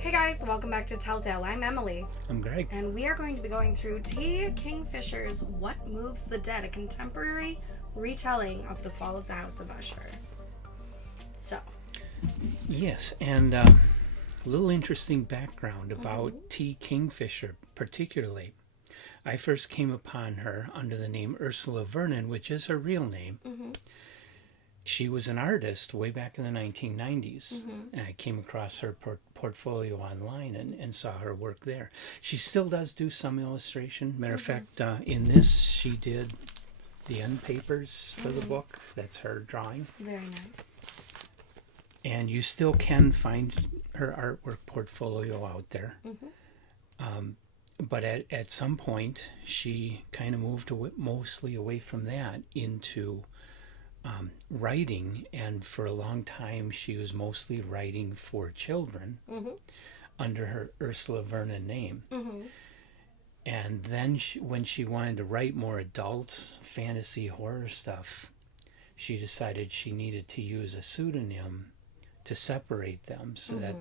Hey guys, welcome back to Telltale. I'm Emily, I'm Greg. and we are going to be going through T. Kingfisher's What Moves the Dead, a contemporary retelling of the fall of the House of Usher. So, Yes, and a little interesting background about T. Kingfisher, particularly. I first came upon her under the name Ursula Vernon, which is her real name. She was an artist way back in the 1990s, and I came across her portfolio online and saw her work there. She still does do some illustration. Matter of fact, in this, she did the end papers for the book. That's her drawing. very nice. And you still can find her artwork portfolio out there. But at some point, she kind of moved mostly away from that into writing. And for a long time, she was mostly writing for children under her Ursula Vernon name. And then when she wanted to write more adult fantasy horror stuff, she decided she needed to use a pseudonym to separate them so that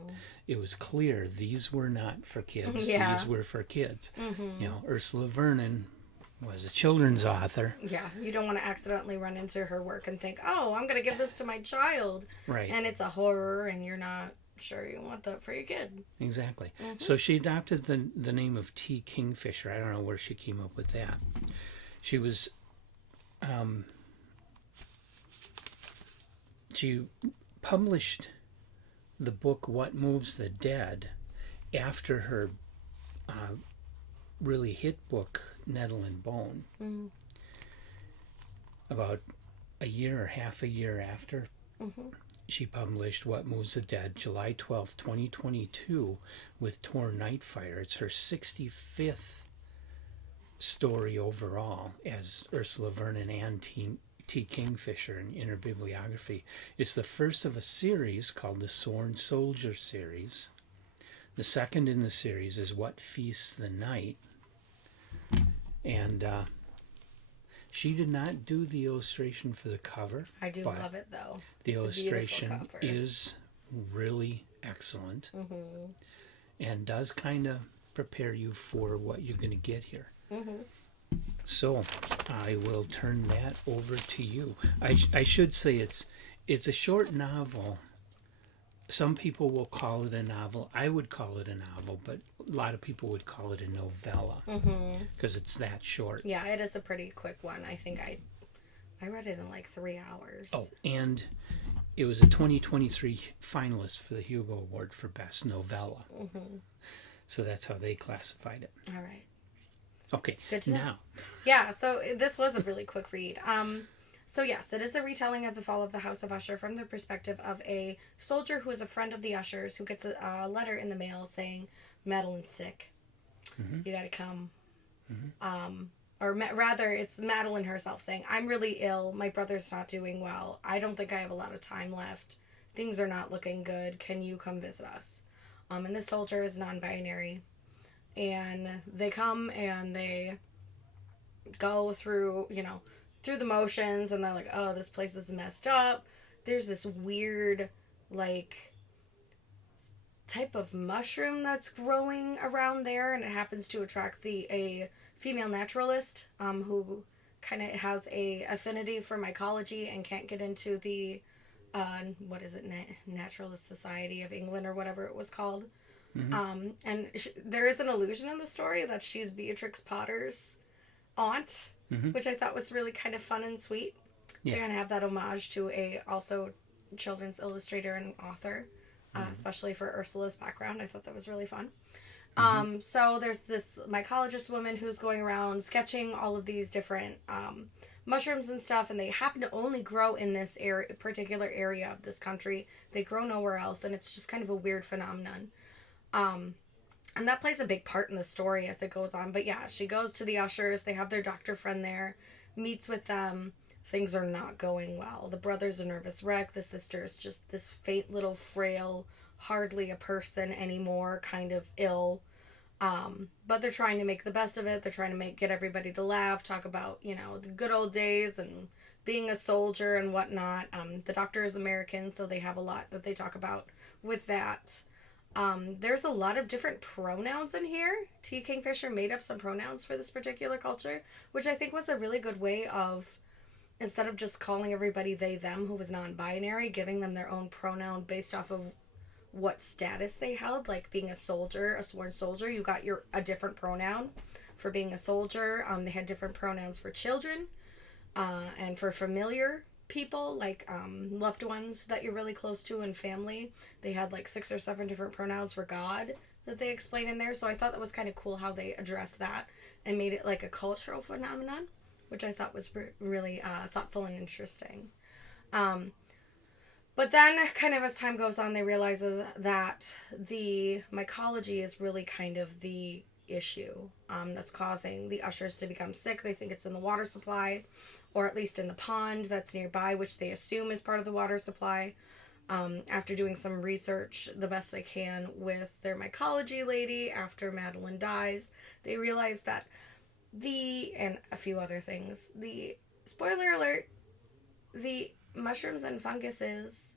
it was clear these were not for kids. These were for kids. You know, Ursula Vernon was a children's author. Yeah, you don't want to accidentally run into her work and think, oh, I'm going to give this to my child. Right. And it's a horror and you're not sure you want that for your kid. Exactly. So she adopted the name of T. Kingfisher. I don't know where she came up with that. She was... she published the book What Moves the Dead after her really hit book Nettle and Bone. About half a year after, she published What Moves the Dead, July 12th, 2022, with Torn Nightfire. It's her 65th story overall as Ursula Vernon and T. Kingfisher in her bibliography. It's the first of a series called the Sworn Soldier series. The second in the series is What Feasts the Night. And she did not do the illustration for the cover. I do love it, though. The illustration is really excellent and does kind of prepare you for what you're going to get here. So I will turn that over to you. I should say it's a short novel. Some people will call it a novel. I would call it a novel, but a lot of people would call it a novella because it's that short. Yeah, it is a pretty quick one. I think I read it in like 3 hours. Oh, and it was a 2023 finalist for the Hugo Award for Best Novella. So that's how they classified it. All right. Okay, good to know. Now. Yeah, so this was a really quick read. So yes, it is a retelling of the fall of the House of Usher from the perspective of a soldier who is a friend of the Ushers who gets a letter in the mail saying, Madeline's sick. You gotta come. Rather, it's Madeline herself saying, I'm really ill. My brother's not doing well. I don't think I have a lot of time left. Things are not looking good. Can you come visit us? And this soldier is non-binary. And they come and they go through, through the motions, and they're like, oh, this place is messed up. There's this weird, type of mushroom that's growing around there, and it happens to attract a female naturalist who kind of has a affinity for mycology and can't get into the, Naturalist Society of England or whatever it was called. And there is an allusion in the story that she's Beatrix Potter's aunt, which I thought was really kind of fun and sweet. To kind of have that homage to a also children's illustrator and author, especially for Ursula's background. I thought that was really fun. So there's this mycologist woman who's going around sketching all of these different mushrooms and stuff, and they happen to only grow in this particular area of this country. They grow nowhere else, and it's just kind of a weird phenomenon. And that plays a big part in the story as it goes on. But yeah, she goes to the Ushers. They have their doctor friend there, meets with them. Things are not going well. The brother's a nervous wreck. The sister's just this faint little frail, hardly a person anymore, kind of ill. But they're trying to make the best of it. They're trying to get everybody to laugh, talk about, the good old days and being a soldier and whatnot. The doctor is American, so they have a lot that they talk about with that. There's a lot of different pronouns in here. T. Kingfisher made up some pronouns for this particular culture, which I think was a really good way of, instead of just calling everybody they, them who was non-binary, giving them their own pronoun based off of what status they held. Like being a soldier, a sworn soldier, you got a different pronoun for being a soldier. They had different pronouns for children, and for familiar people, like loved ones that you're really close to and family. They had like 6 or 7 different pronouns for God that they explain in there. So I thought that was kind of cool how they addressed that and made it like a cultural phenomenon, which I thought was really thoughtful and interesting. But then, kind of as time goes on, they realize that the mycology is really kind of the issue that's causing the ushers to become sick. They think it's in the water supply, or at least in the pond that's nearby, which they assume is part of the water supply. After doing some research the best they can with their mycology lady, after Madeline dies, they realize that and a few other things, spoiler alert, the mushrooms and funguses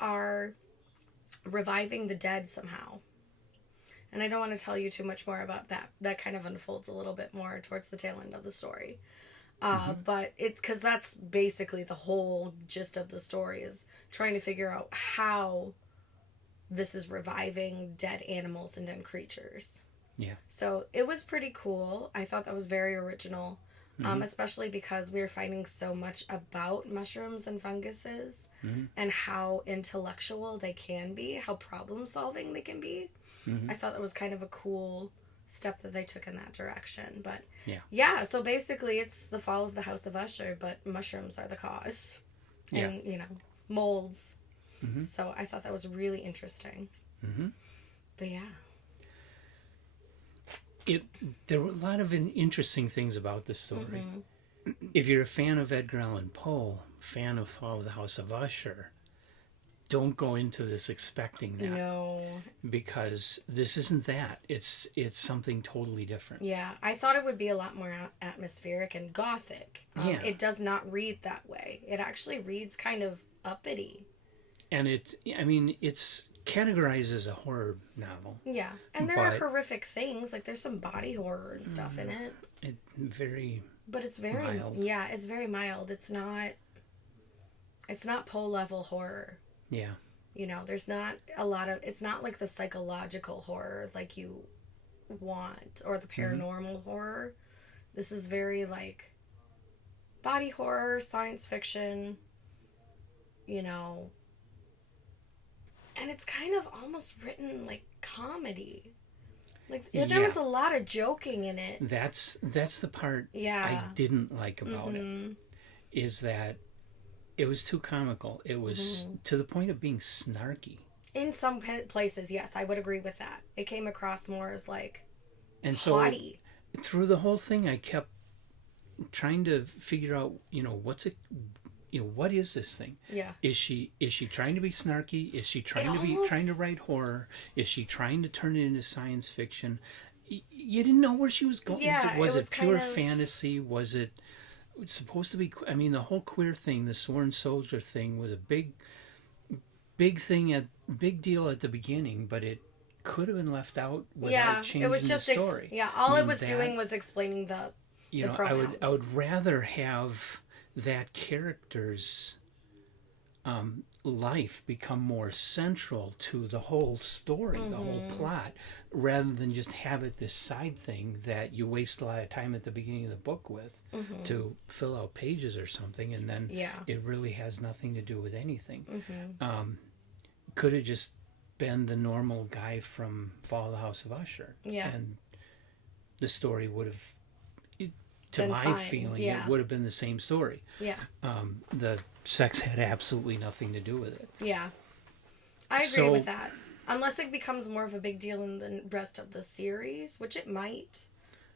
are reviving the dead somehow. And I don't want to tell you too much more about that. That kind of unfolds a little bit more towards the tail end of the story. But it's because that's basically the whole gist of the story, is trying to figure out how this is reviving dead animals and dead creatures. Yeah. So it was pretty cool. I thought that was very original, especially because we were finding so much about mushrooms and funguses and how intellectual they can be, how problem solving they can be. I thought that was kind of a cool step that they took in that direction. But yeah, so basically it's the fall of the House of Usher, but mushrooms are the cause. And, molds. So I thought that was really interesting. But yeah. There were a lot of interesting things about the story. If you're a fan of Edgar Allan Poe, fan of Fall of the House of Usher, don't go into this expecting that. No. Because this isn't that. It's something totally different. Yeah, I thought it would be a lot more atmospheric and gothic. It does not read that way. It actually reads kind of uppity. And it's categorized as a horror novel. Yeah, and there are horrific things. Like there's some body horror and stuff in it. But it's very mild. Yeah, it's very mild. It's not Poe level horror. Yeah. There's not a lot of... It's not like the psychological horror like you want, or the paranormal horror. This is very, like, body horror, science fiction, and it's kind of almost written like comedy. Like, there was a lot of joking in it. That's the part I didn't like about it, is that it was too comical. It was to the point of being snarky. In some places, yes, I would agree with that. It came across more as like haughty. So through the whole thing, I kept trying to figure out, what's it, what is this thing? Yeah. Is she trying to be snarky? Is she trying to write horror? Is she trying to turn it into science fiction? You didn't know where she was going. Yeah, was it pure fantasy? Was it supposed to be? I mean, the whole queer thing, the sworn soldier thing, was a big deal at the beginning, but it could have been left out without changing the story. All it was doing was explaining the pronouns. I would rather have that character's life become more central to the whole story, the whole plot, rather than just have it this side thing that you waste a lot of time at the beginning of the book with to fill out pages or something, and then it really has nothing to do with anything. Could have just been the normal guy from Fall of the House of Usher, and the story would have, to my feeling, it would have been the same story. The sex had absolutely nothing to do with it. Yeah. I agree with that. Unless it becomes more of a big deal in the rest of the series, which it might.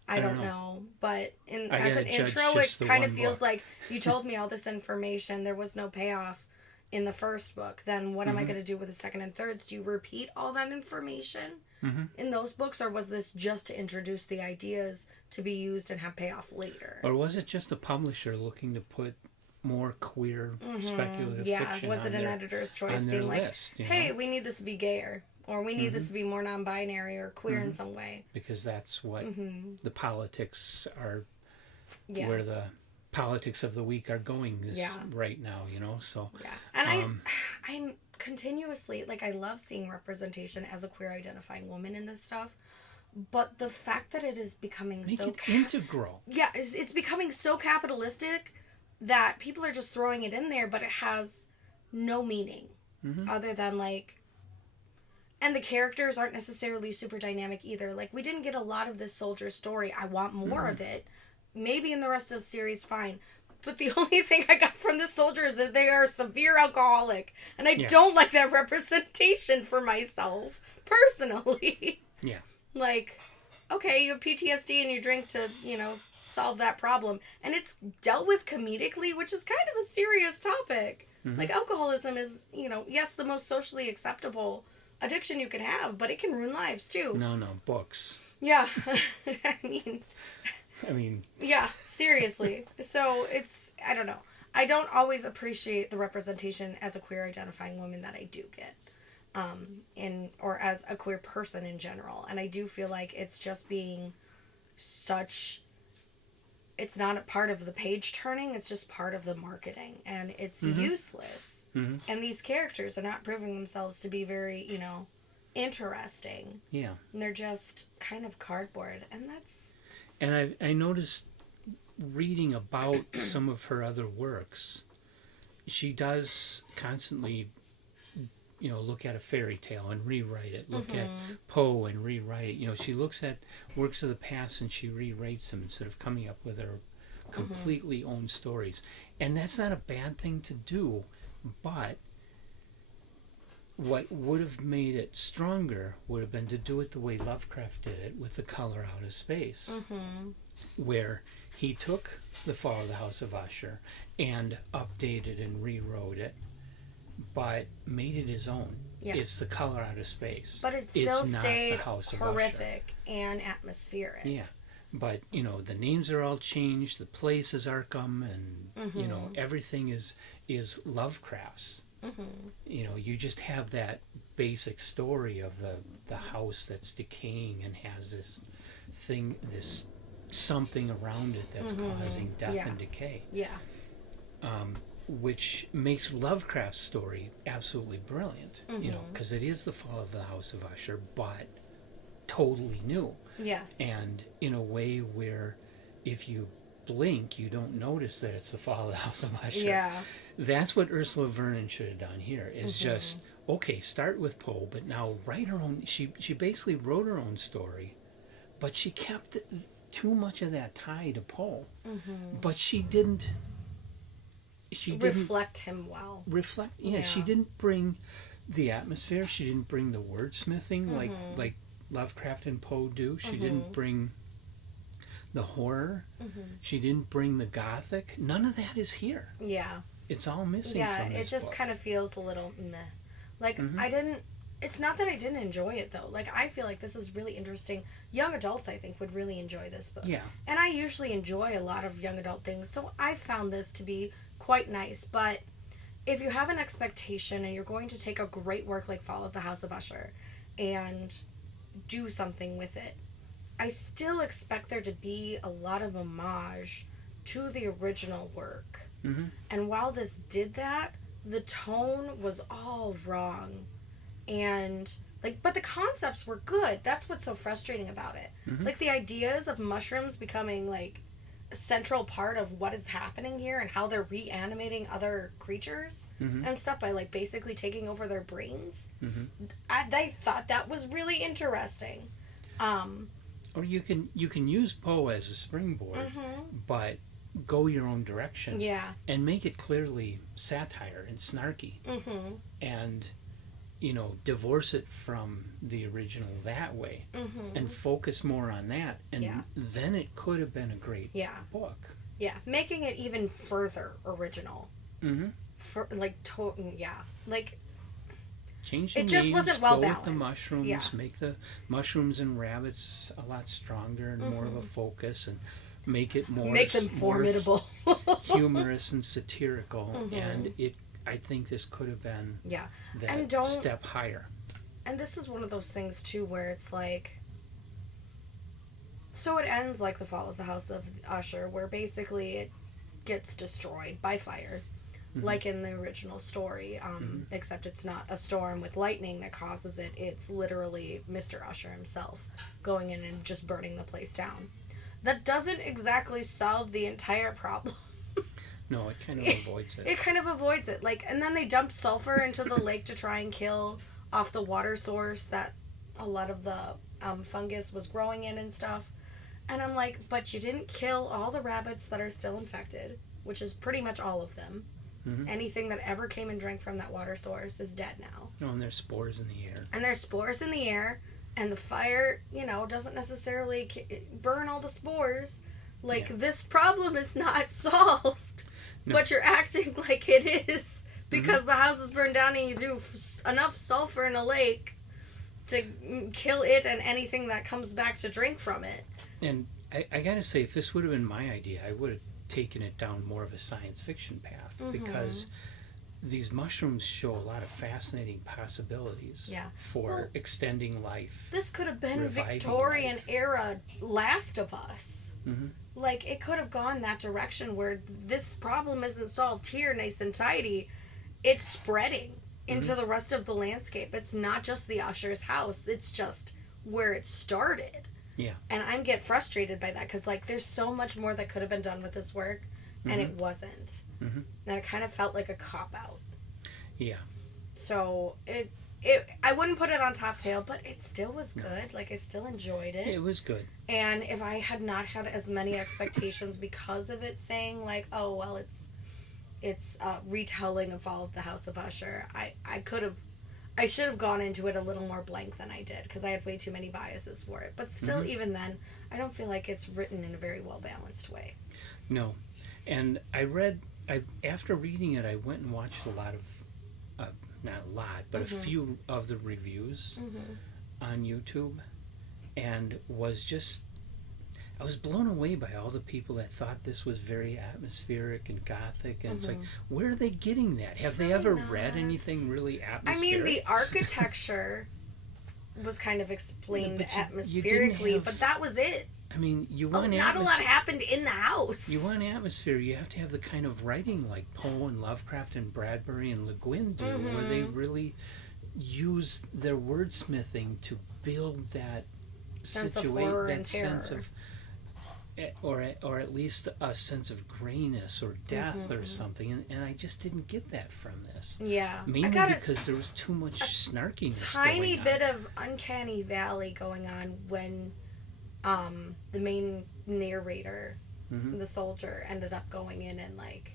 I don't know. But as an intro, it kind of feels like you told me all this information. There was no payoff in the first book. Then what am I going to do with the second and third? Do you repeat all that information in those books? Or was this just to introduce the ideas to be used and have payoff later? Or was it just a publisher looking to put more queer speculative fiction was it an editor's choice being like, hey, we need this to be gayer? or we need this to be more non-binary or queer in some way. Because that's what the politics are, where the politics of the week are going right now, you know, so. Yeah, and I'm continuously, like, I love seeing representation as a queer identifying woman in this stuff, but the fact that it is becoming integral. Yeah, it's becoming so capitalistic that people are just throwing it in there, but it has no meaning other than, like, and the characters aren't necessarily super dynamic either. Like, we didn't get a lot of this soldier story. I want more of it. Maybe in the rest of the series, fine. But the only thing I got from the soldier is that they are a severe alcoholic. And I don't like that representation for myself, personally. Yeah. Like, okay, you have PTSD and you drink to, you know, solve that problem. And it's dealt with comedically, which is kind of a serious topic. Like, alcoholism is, you know, yes, the most socially acceptable addiction you can have, but it can ruin lives, too. No, books. Yeah. I mean... Yeah, seriously. So, it's... I don't know. I don't always appreciate the representation as a queer identifying woman that I do get. Or as a queer person in general. And I do feel like it's just being such... It's not a part of the page turning, it's just part of the marketing. And it's useless. And these characters are not proving themselves to be very, you know, interesting. Yeah. And they're just kind of cardboard. And that's... And I noticed reading about some of her other works, she does constantly, you know, look at a fairy tale and rewrite it. Look at Poe and rewrite it. You know, she looks at works of the past and she rewrites them instead of coming up with her completely own stories. And that's not a bad thing to do, but what would have made it stronger would have been to do it the way Lovecraft did it, with the color out of space, where he took The Fall of the House of Usher and updated and rewrote it, but made it his own. Yeah. It's the color out of space. But it still stayed horrific and atmospheric. Yeah. But, you know, the names are all changed, the place is Arkham, and, you know, everything is Lovecraft's. You know, you just have that basic story of the house that's decaying and has this thing, this something around it that's causing death and decay. Yeah. Which makes Lovecraft's story absolutely brilliant, you know, because it is the fall of the House of Usher, but totally new. Yes. And in a way where if you blink, you don't notice that it's the fall of the House of Usher. Yeah. That's what Ursula Vernon should have done here, is just, okay, start with Poe, but now write her own. She basically wrote her own story, but she kept too much of that tie to Poe. But she didn't reflect him well. She didn't bring the atmosphere. She didn't bring the wordsmithing like Lovecraft and Poe do. She didn't bring the horror. She didn't bring the gothic. None of that is here. Yeah. It's all missing from this it just book. Kind of feels a little meh. Like, I didn't... It's not that I didn't enjoy it, though. Like, I feel like this is really interesting. Young adults, I think, would really enjoy this book. Yeah. And I usually enjoy a lot of young adult things, so I found this to be quite nice. But if you have an expectation and you're going to take a great work like Fall of the House of Usher and do something with it, I still expect there to be a lot of homage to the original work. And while this did that, the tone was all wrong. And, like, but the concepts were good. That's what's so frustrating about it. Like, the ideas of mushrooms becoming, like, a central part of what is happening here and how they're reanimating other creatures and stuff by, like, basically taking over their brains. I thought that was really interesting. Or you can use Poe as a springboard, but go your own direction. Yeah. And make it clearly satire and snarky. And, you know, divorce it from the original that way. And focus more on that. And then it could have been a great book. Yeah. Making it even further original. Like, change the it just names, wasn't well go balanced. With the mushrooms, make the mushrooms and rabbits a lot stronger and more of a focus, and make them formidable, humorous and satirical. And I think this could have been that step higher. and this is one of those things too where it's like, so it ends like the fall of the House of Usher, where basically it gets destroyed by fire, like in the original story, except it's not a storm with lightning that causes it. It's literally Mr. Usher himself going in and just burning the place down. That doesn't exactly solve the entire problem. No, it kind of avoids it. It kind of avoids it. Like, and then they dumped sulfur into the lake to try and kill off the water source that a lot of the fungus was growing in and stuff. And I'm like, but you didn't kill all the rabbits that are still infected, which is pretty much all of them. Anything that ever came and drank from that water source is dead now. No, and there's spores in the air. And there's spores in the air, and the fire, doesn't necessarily burn all the spores. Like, this problem is not solved, but you're acting like it is because the house is burned down and you do enough sulfur in a lake to kill it and anything that comes back to drink from it. And I gotta say, if this would have been my idea, I would have taken it down more of a science fiction path, because these mushrooms show a lot of fascinating possibilities for extending life. This could have been Victorian era Last of Us. Like, it could have gone that direction where this problem isn't solved here, nice and tidy. It's spreading into the rest of the landscape. It's not just the Usher's house. It's just where it started. Yeah. And I get frustrated by that because, like, there's so much more that could have been done with this work, and it wasn't. And it kind of felt like a cop-out. Yeah. So, I wouldn't put it on top tail, but it still was good. Like, I still enjoyed it. It was good. And if I had not had as many expectations because of it saying, like, oh, well, it's a retelling of Fall of the House of Usher, I should have gone into it a little more blank than I did, because I had way too many biases for it. But still, even then, I don't feel like it's written in a very well-balanced way. No. And after reading it, I went and watched a lot of, not a lot, but a few of the reviews on YouTube, and I was blown away by all the people that thought this was very atmospheric and gothic, and it's like, where are they getting that? Have they ever read anything really atmospheric? I mean, the architecture was kind of explained atmospherically, but that was it. I mean, you want not a lot happened in the house. You want atmosphere, you have to have the kind of writing like Poe and Lovecraft and Bradbury and Le Guin do, where they really use their wordsmithing to build that sense of horror and terror. Sense of, or at least a sense of grayness or death or something, and I just didn't get that from this. Yeah, mainly because there was too much snarkiness. Tiny bit of uncanny valley going on when the main narrator, the soldier, ended up going in and like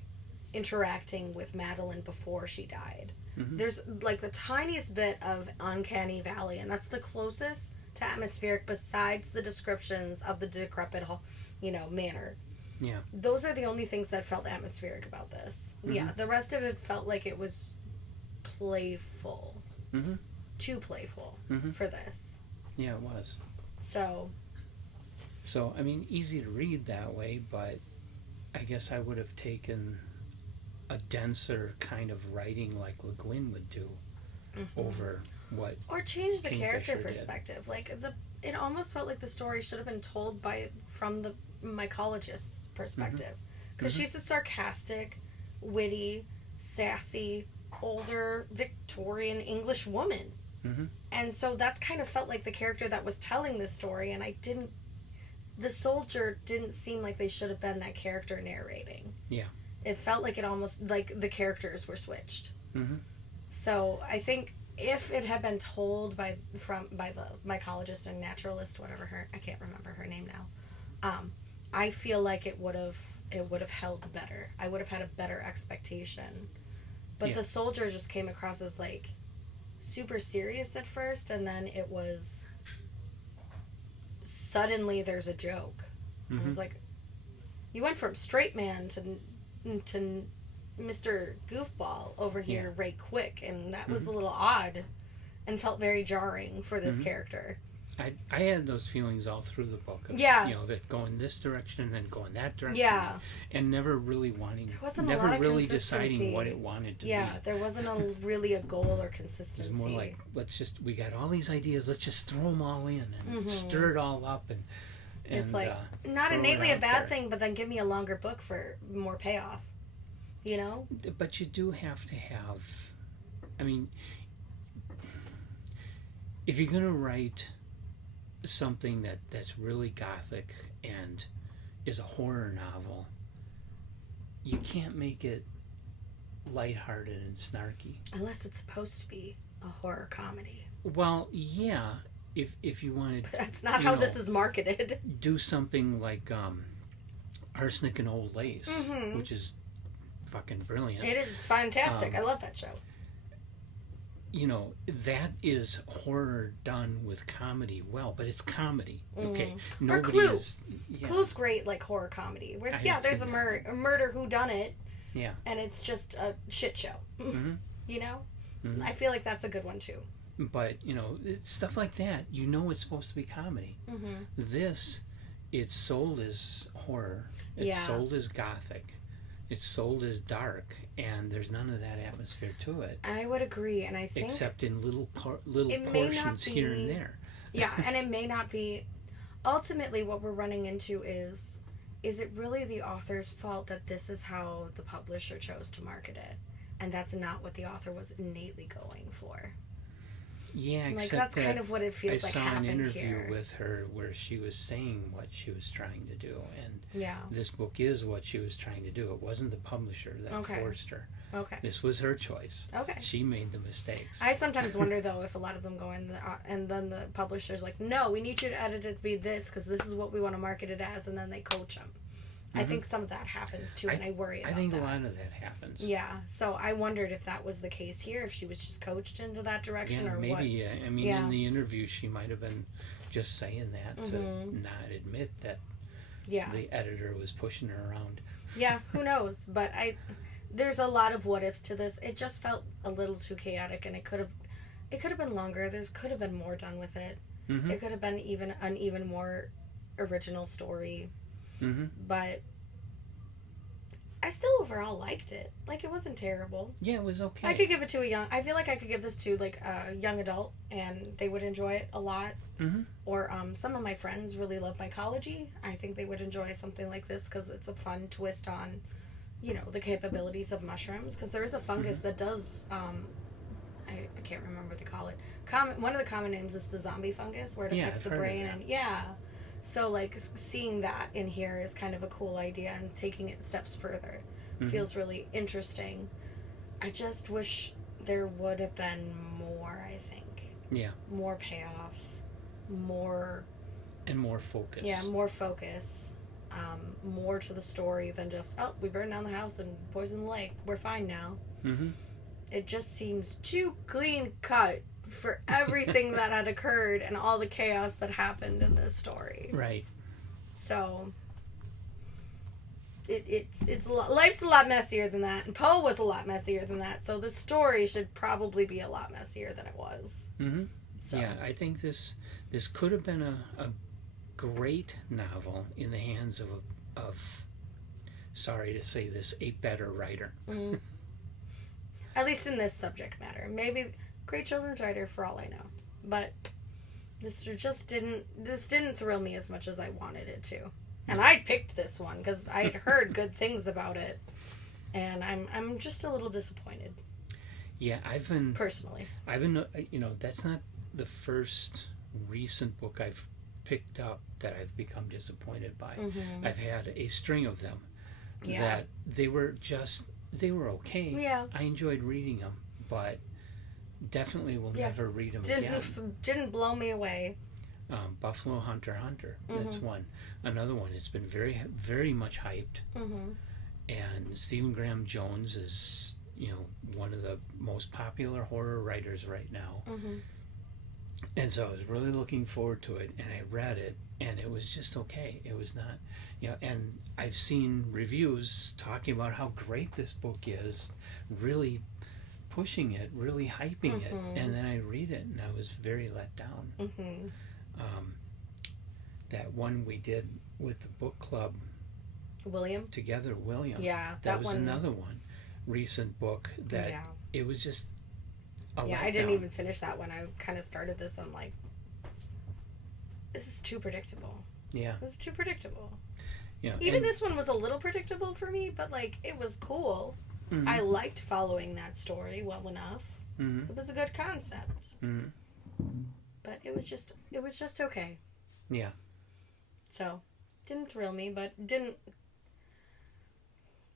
interacting with Madeline before she died. There's like the tiniest bit of uncanny valley, and that's the closest to atmospheric besides the descriptions of the decrepit, manor. Yeah. Those are the only things that felt atmospheric about this. Yeah, the rest of it felt like it was playful. Too playful for this. Yeah, it was. So, I mean, easy to read that way, but I guess I would have taken a denser kind of writing like Le Guin would do over what or change the Kingfisher character did. perspective. Like, it almost felt like the story should have been told from the mycologist's perspective, because she's a sarcastic, witty, sassy, older Victorian English woman, and so that's kind of felt like the character that was telling this story. And the soldier didn't seem like they should have been that character narrating. Yeah, it felt like it almost like the characters were switched. So I think if it had been told by the mycologist and naturalist, whatever I can't remember her name now, I feel like it would have held better. I would have had a better expectation. But the soldier just came across as like super serious at first, and then it was suddenly there's a joke. I was like, you went from straight man to Mr. Goofball over here right quick, and that was a little odd and felt very jarring for this character. I had those feelings all through the book. Of, Yeah. That going this direction and then going that direction. Yeah. And never really wanting, never really deciding what it wanted to be. Yeah, there wasn't really a goal or consistency. It was more like, we got all these ideas, let's just throw them all in and stir it all up. And it's like, not innately a bad thing, but then give me a longer book for more payoff. But you do have to have, if you're going to write something that's really gothic and is a horror novel, you can't make it lighthearted and snarky. Unless it's supposed to be a horror comedy. Well, yeah, if you wanted... That's not how this is marketed. Do something like Arsenic and Old Lace, which is fucking brilliant. It is. It's fantastic. I love that show. That is horror done with comedy well, but it's comedy. Okay. Or Clue. Clue's great, like, horror comedy. Where, there's a murder whodunit. Yeah. And it's just a shit show. Mm-hmm. I feel like that's a good one, too. But, it's stuff like that. It's supposed to be comedy. Mm-hmm. This, it's sold as horror. It's sold as gothic. It's sold as dark, and there's none of that atmosphere to it. I would agree, and I think... Except in little portions here and there. Yeah, and it may not be... Ultimately, what we're running into is it really the author's fault that this is how the publisher chose to market it? And that's not what the author was innately going for. Yeah, like, except that's kind of what it feels like happened here. I saw an interview with her where she was saying what she was trying to do, and this book is what she was trying to do. It wasn't the publisher that forced her. Okay. This was her choice. Okay. She made the mistakes. I sometimes wonder, though, if a lot of them go in, and then the publisher's like, no, we need you to edit it to be this, because this is what we want to market it as, and then they coach them. I think some of that happens, too, and I worry about that. I think a lot of that happens. Yeah, so I wondered if that was the case here, if she was just coached into that direction, or maybe, what. maybe, in the interview, she might have been just saying that to not admit that the editor was pushing her around. Yeah, who knows? But there's a lot of what-ifs to this. It just felt a little too chaotic, and it could have been longer. Could have been more done with it. Mm-hmm. It could have been an even more original story. Mm-hmm. But I still overall liked it. Like, it wasn't terrible. Yeah, it was okay. I could give it to I feel like I could give this to, like, a young adult, and they would enjoy it a lot. Mm-hmm. Or some of my friends really love mycology. I think they would enjoy something like this because it's a fun twist on, the capabilities of mushrooms. Because there is a fungus that does, I can't remember what they call it. One of the common names is the zombie fungus, where it affects the brain. And so, like, seeing that in here is kind of a cool idea, and taking it steps further feels really interesting. I just wish there would have been more, I think. Yeah. More payoff. More... And more focus. Yeah, more focus. More to the story than just, we burned down the house and poisoned the lake. We're fine now. Mm-hmm. It just seems too clean cut for everything that had occurred and all the chaos that happened in this story. Right. So life's a lot messier than that, and Poe was a lot messier than that. So the story should probably be a lot messier than it was. Mm-hmm. So. Yeah, I think this could have been a great novel in the hands of sorry to say this, a better writer. Mm. At least in this subject matter. Maybe great children's writer for all I know. But this didn't thrill me as much as I wanted it to. And I picked this one because I had heard good things about it. And I'm just a little disappointed. Yeah, personally. That's not the first recent book I've picked up that I've become disappointed by. Mm-hmm. I've had a string of them that they were okay. Yeah. I enjoyed reading them, but definitely will never read them again. Didn't blow me away. Buffalo Hunter. That's one. Another one. It's been very, very much hyped. Mm-hmm. And Stephen Graham Jones is, one of the most popular horror writers right now. Mm-hmm. And so I was really looking forward to it, and I read it, and it was just okay. It was not, and I've seen reviews talking about how great this book is, really pushing it, really hyping it, and then I read it, and I was very let down. Mm-hmm. that one we did with the book club William. together, William. Yeah, that was another one. Recent book that it was just a letdown. I didn't even finish that one. I kind of started this. I'm like, this is too predictable. Yeah. This is too predictable. Yeah. Even this one was a little predictable for me, but like it was cool. Mm-hmm. I liked following that story well enough. Mm-hmm. It was a good concept. Mm-hmm. But it was just okay. Yeah. So, didn't thrill me, but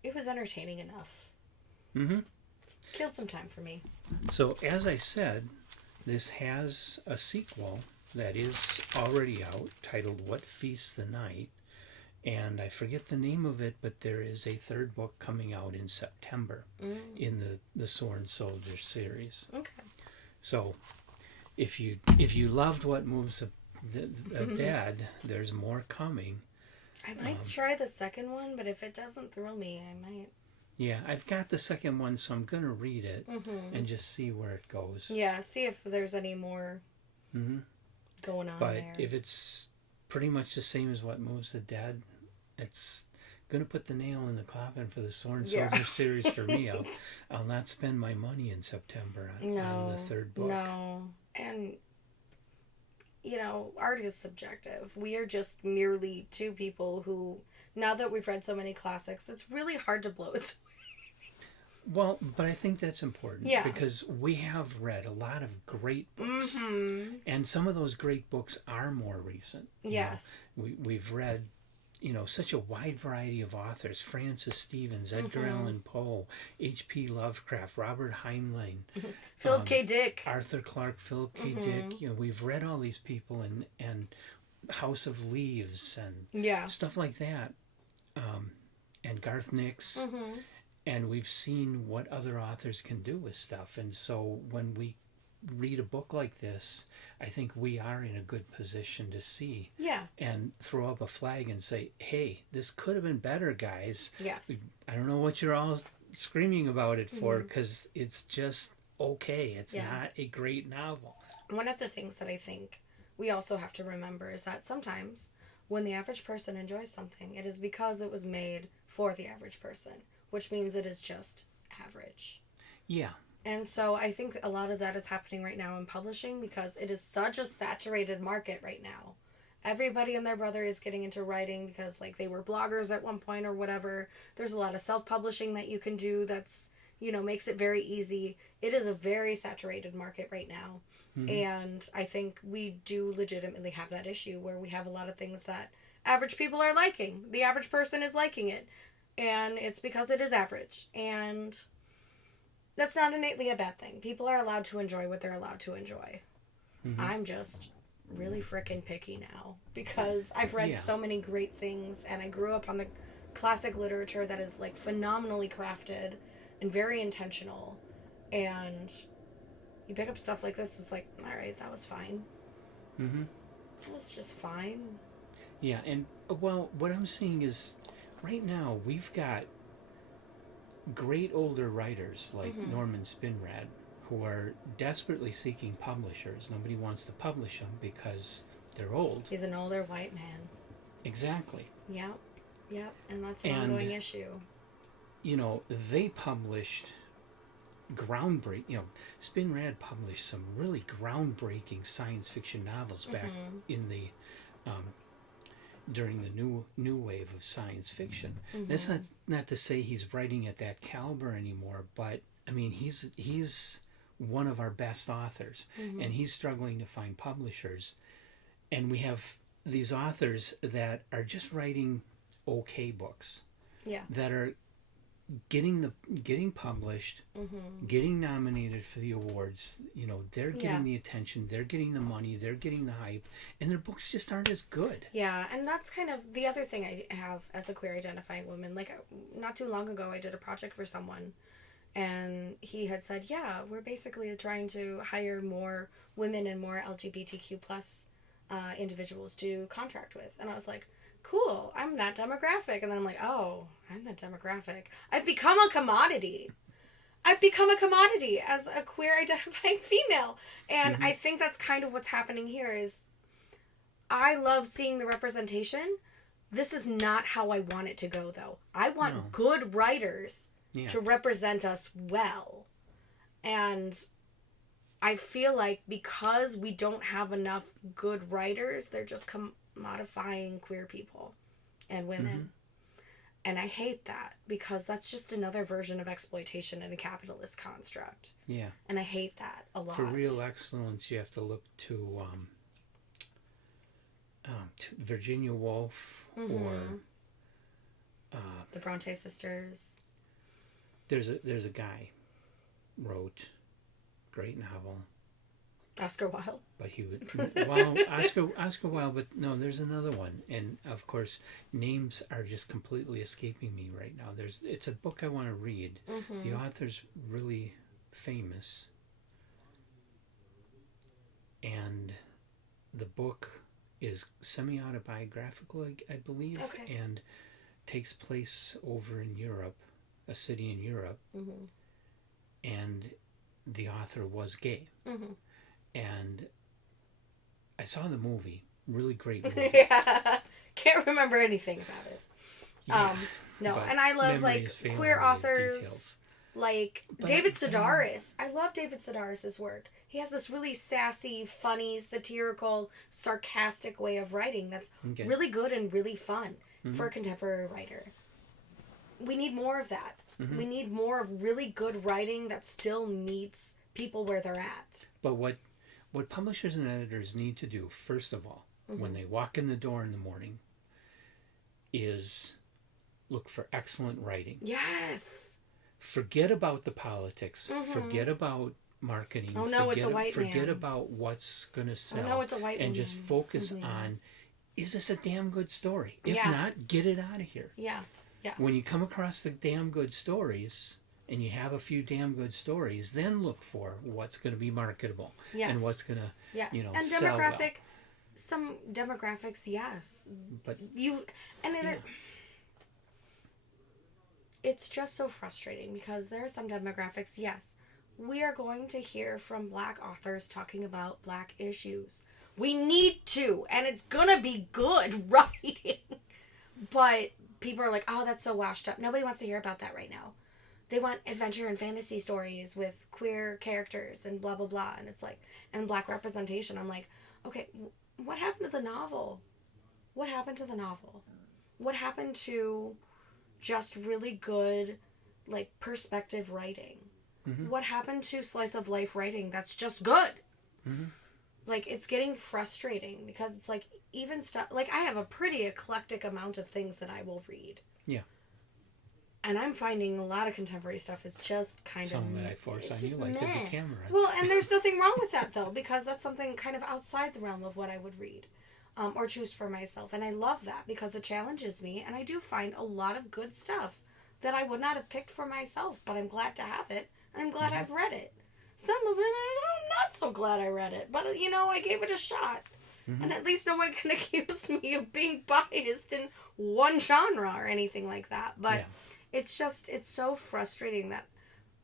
it was entertaining enough. Mm-hmm. Killed some time for me. So, as I said, this has a sequel that is already out, titled What Feasts the Night. And I forget the name of it, but there is a third book coming out in September in the Sworn Soldier series. Okay. So, if you loved What Moves a Dad, there's more coming. I might try the second one, but if it doesn't thrill me, I might. Yeah, I've got the second one, so I'm going to read it and just see where it goes. Yeah, see if there's any more going on there. But if it's pretty much the same as What Moves the Dead, it's going to put the nail in the coffin for the Sworn Soldier series for me. I'll not spend my money in September on the third book. No, and art is subjective. We are just merely two people who, now that we've read so many classics, it's really hard to blow us away. Well, but I think that's important because we have read a lot of great books, and some of those great books are more recent. Yes, we've read, such a wide variety of authors: Francis Stevens, Edgar Allan Poe, H.P. Lovecraft, Robert Heinlein, Philip K. Dick, Arthur Clarke, Philip K. Dick. We've read all these people and House of Leaves and stuff like that, and Garth Nix. And we've seen what other authors can do with stuff. And so when we read a book like this, I think we are in a good position to see and throw up a flag and say, hey, this could have been better, guys. Yes. I don't know what you're all screaming about it for, because it's just okay. It's not a great novel. One of the things that I think we also have to remember is that sometimes when the average person enjoys something, it is because it was made for the average person, which means it is just average. Yeah. And so I think a lot of that is happening right now in publishing because it is such a saturated market right now. Everybody and their brother is getting into writing because they were bloggers at one point or whatever. There's a lot of self-publishing that you can do that's, makes it very easy. It is a very saturated market right now. And I think we do legitimately have that issue where we have a lot of things that average people are liking. The average person is liking it. And it's because it is average. And that's not innately a bad thing. People are allowed to enjoy what they're allowed to enjoy. I'm just really frickin' picky now because I've read so many great things and I grew up on the classic literature that is phenomenally crafted and very intentional. And you pick up stuff like this, it's all right, that was fine. It was just fine. Yeah, and well, what I'm seeing is right now we've got great older writers like Norman Spinrad who are desperately seeking publishers. Nobody wants to publish them because they're old. He's an older white man. Exactly. Yeah, and that's an ongoing issue. They published groundbreaking, Spinrad published some really groundbreaking science fiction novels back in the during the new wave of science fiction. That's not to say he's writing at that caliber anymore, but I mean he's one of our best authors, and he's struggling to find publishers. And we have these authors that are just writing okay books, that are getting published, getting nominated for the awards. They're getting the attention, they're getting the money, they're getting the hype, and their books just aren't as good. Yeah, and that's kind of the other thing I have as a queer identifying woman. Not too long ago, I did a project for someone, and he had said, we're basically trying to hire more women and more LGBTQ plus individuals to contract with. And I was like, cool, I'm that demographic. And then I'm like, oh, I'm that demographic. I've become a commodity as a queer identifying female. And I think that's kind of what's happening here is I love seeing the representation. This is not how I want it to go, though. I want good writers to represent us well. And I feel like because we don't have enough good writers, they're just commodifying queer people and women. And I hate that because that's just another version of exploitation in a capitalist construct. Yeah. And I hate that a lot. For real excellence, you have to look to Virginia Woolf or the Bronte sisters. There's a guy wrote great novel. Oscar Wilde. But he was Oscar Wilde, but no, there's another one, and of course names are just completely escaping me right now. It's a book I want to read. The author's really famous, and the book is semi-autobiographical, I believe, and takes place over in Europe, a city in Europe, and the author was gay. And I saw the movie, really great movie. Yeah, can't remember anything about it. No, and I love like queer authors like David Sedaris. I love David Sedaris' work. He has this really sassy, funny, satirical, sarcastic way of writing that's really good and really fun for a contemporary writer. We need more of that. We need more of really good writing that still meets people where they're at. But what publishers and editors need to do, first of all, when they walk in the door in the morning, is look for excellent writing. Yes. Forget about the politics. Forget about marketing. Oh no, it's a white man. Forget about what's going to sell. Oh no, it's a white man. And just focus on, is this a damn good story? If not, get it out of here. Yeah. Yeah. When you come across the damn good stories, and you have a few damn good stories, then look for what's going to be marketable and what's going to, and sell well. Some demographics, yes, but it's just so frustrating because there are some demographics. Yes, we are going to hear from Black authors talking about Black issues. We need to, and it's gonna be good writing. But people are like, "Oh, that's so washed up." Nobody wants to hear about that right now. They want adventure and fantasy stories with queer characters and blah, blah, blah. And it's like, and Black representation. I'm like, okay, what happened to the novel? What happened to the novel? What happened to just really good, like, perspective writing? What happened to slice of life writing that's just good? Like, it's getting frustrating because it's like, even stuff, like, I have a pretty eclectic amount of things that I will read. Yeah. And I'm finding a lot of contemporary stuff is just kind of... Some that I force on you, like the camera. Well, and there's nothing wrong with that, though, because that's something kind of outside the realm of what I would read or choose for myself. And I love that because it challenges me, and I do find a lot of good stuff that I would not have picked for myself, but I'm glad to have it, and I'm glad I've read it. Some of it, I'm not so glad I read it, but, I gave it a shot. And at least no one can accuse me of being biased in one genre or anything like that. But... It's so frustrating that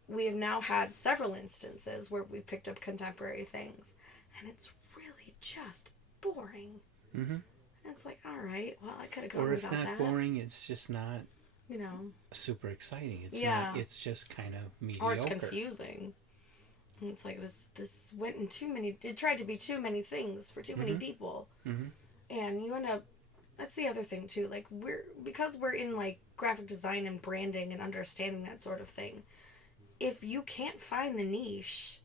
we have now had several instances where we've picked up contemporary things, and it's really just boring. And it's like, all right, well, I could have gone without that. Or if not boring, it's just not, super exciting. It's not. It's just kind of mediocre. Or it's confusing. And it's like this went in too many. It tried to be too many things for too many people, and you end up. That's the other thing too. Like because we're in like graphic design and branding and understanding that sort of thing. If you can't find the niche,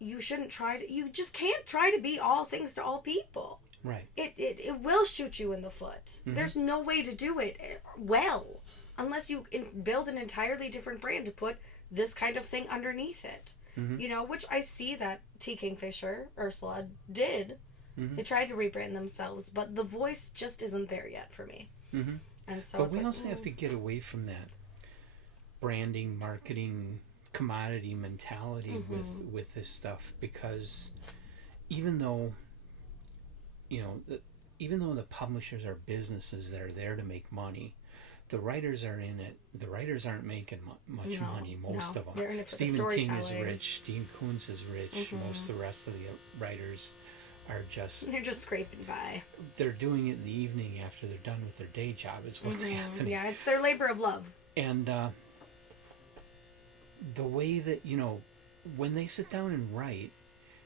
you shouldn't try to. You just can't try to be all things to all people. Right. It will shoot you in the foot. There's no way to do it well unless you build an entirely different brand to put this kind of thing underneath it. Which I see that Kingfisher, Ursula did. They tried to rebrand themselves, but the voice just isn't there yet for me. And so, but we also have to get away from that branding, marketing, commodity mentality with this stuff, because even though the publishers are businesses that are there to make money, the writers are in it. The writers aren't making much money. Most of them. They're in it for Stephen the King is rich. Dean Koontz is rich. Most of the rest of the writers are just... They're just scraping by. They're doing it in the evening after they're done with their day job is what's happening. Yeah, it's their labor of love. And the way that, you know, when they sit down and write,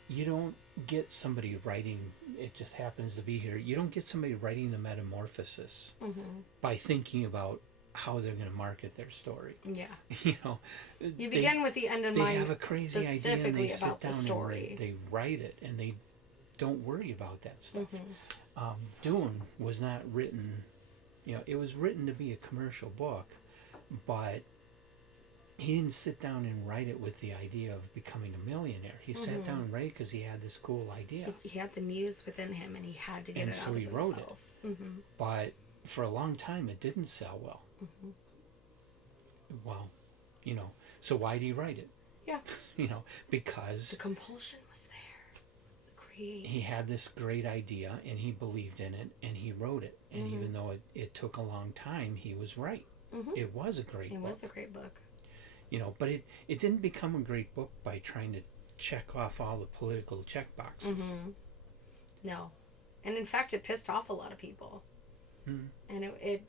you don't get somebody writing, it just happens to be here, you don't get somebody writing the metamorphosis by thinking about how they're going to market their story. Yeah. You know, you begin with the end in mind. They have a crazy idea and they sit down story. and they write it and they don't worry about that stuff. Dune was not written, you know, it was written to be a commercial book, but he didn't sit down and write it with the idea of becoming a millionaire. He sat down and wrote it because he had this cool idea. He had the muse within him and he had to get it out of himself. And so he wrote it. But for a long time it didn't sell well. Well, you know, so why did he write it? Yeah. You know, because... the compulsion was there. The greed. He had this great idea and he believed in it and he wrote it. And even though it took a long time, he was right. It was a great book. It was a great book. You know, but it didn't become a great book by trying to check off all the political check boxes. No. And in fact, it pissed off a lot of people. And it,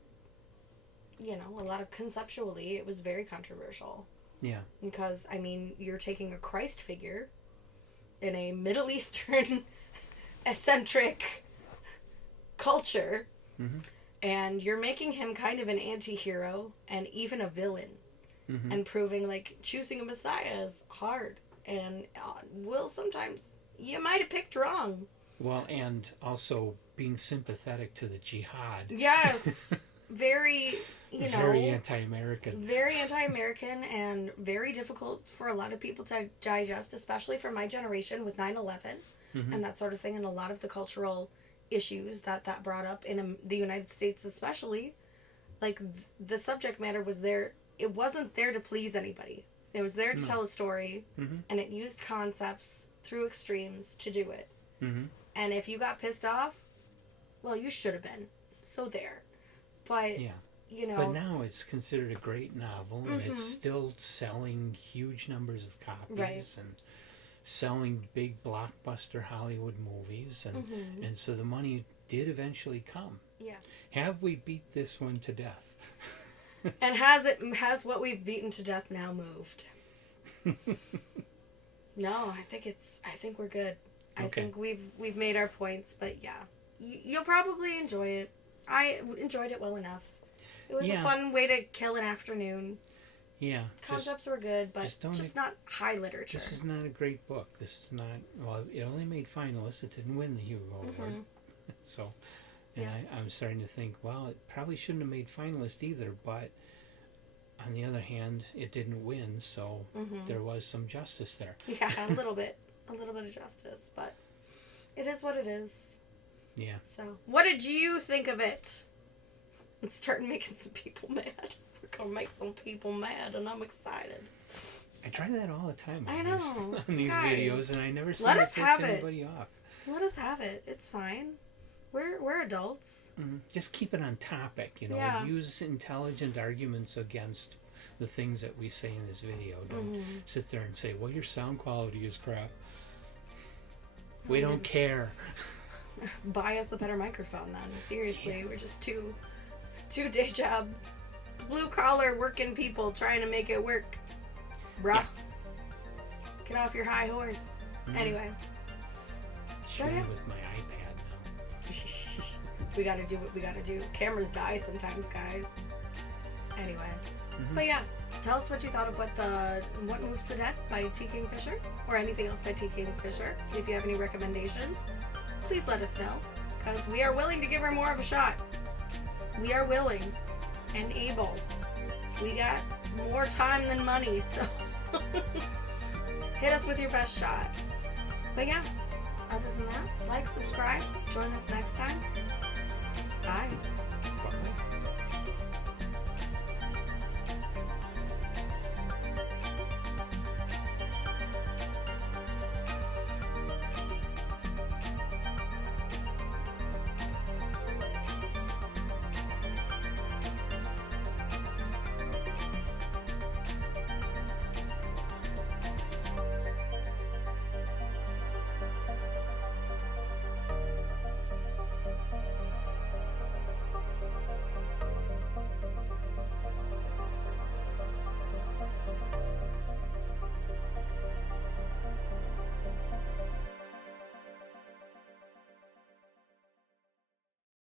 you know, a lot of conceptually, it was very controversial. Yeah. Because, I mean, you're taking a Christ figure in a Middle Eastern eccentric culture and you're making him kind of an anti-hero and even a villain. And proving, like, choosing a Messiah is hard. And sometimes you might have picked wrong. Well, and also being sympathetic to the jihad. Yes. Very, you know. Very anti-American. Very anti-American and very difficult for a lot of people to digest, especially for my generation with 9/11 and that sort of thing. And a lot of the cultural issues that brought up in the United States especially. Like, the subject matter was there. It wasn't there to please anybody. It was there to tell a story, and it used concepts through extremes to do it. And if you got pissed off, well, you should have been. So there. But, you know... But now it's considered a great novel, and it's still selling huge numbers of copies, and selling big blockbuster Hollywood movies, and so the money did eventually come. Yeah. Have we beat this one to death? And has what we've beaten to death now moved? No, I think we're good. I think we've made our points, but yeah. You'll probably enjoy it. I enjoyed it well enough. It was a fun way to kill an afternoon. Yeah. Concepts were good, but just not high literature. This is not a great book. This is not... Well, it only made finalists. It didn't win the Hugo Award. So... And I'm starting to think, well, it probably shouldn't have made finalist either, but on the other hand, it didn't win, so there was some justice there. Yeah, a little bit of justice, but it is what it is. Yeah. So, what did you think of it? It's starting making some people mad. We're going to make some people mad, and I'm excited. I try that all the time on these videos, and I never seem to piss anybody off. Let us have it. It's fine. We're adults. Just keep it on topic, you know. Yeah. Use intelligent arguments against the things that we say in this video. Don't sit there and say, well, your sound quality is crap. We don't care. Buy us a better microphone then. Seriously, we're just two day job, blue collar working people trying to make it work. Bruh. Yeah. Get off your high horse. Anyway. Shooting with my iPad. We gotta do what we gotta do. Cameras die sometimes, guys. Anyway. But yeah, tell us what you thought of What Moves the Dead by T. Kingfisher, or anything else by T. Kingfisher. If you have any recommendations, please let us know, because we are willing to give her more of a shot. We are willing and able. We got more time than money, so hit us with your best shot. But yeah, other than that, like, subscribe, join us next time. Bye.